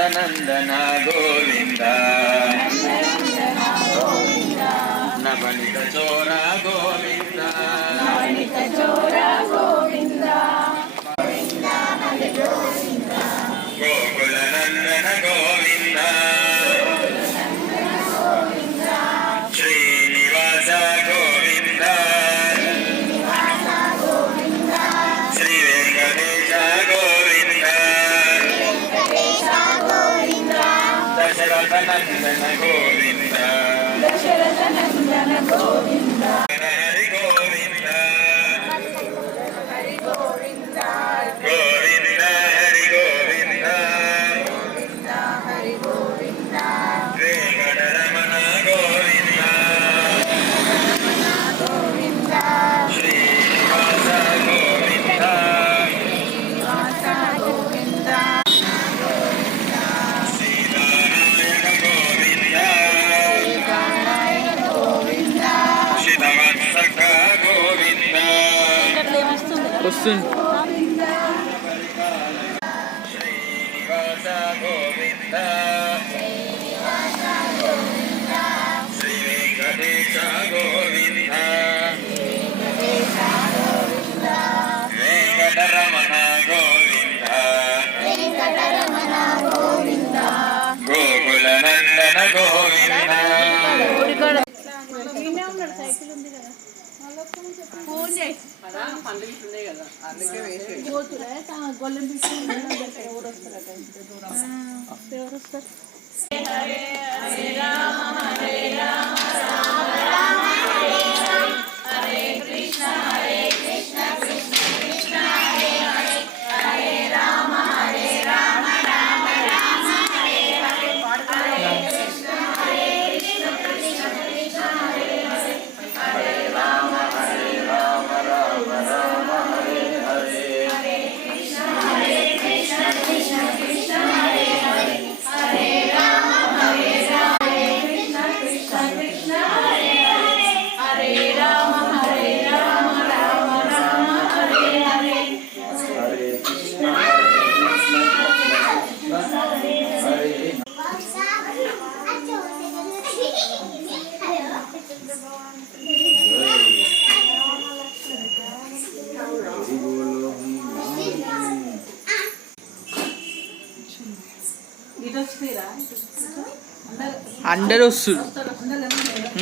నందనందన గోవింద నవనిత చోర గోవింద గోకుల నందన గోవింద శ్రీనివాస గోవింద శ్రీ వెంకటేశ గోవింద దశరథ నందన గోవింద హరి గోవింద గోవింద హరి గోవింద వెంకటరమణ గోవింద శ్రీనివాస గోవింద సీతానాయక గోవింద శివవత్సక గోవింద శ్రీనివాస గోవింద శ్రీ వెంకటేశ గోవింద వెంకటరమణ గోవింద గోకుల నందన గోవింద అందరూ వస్తారు.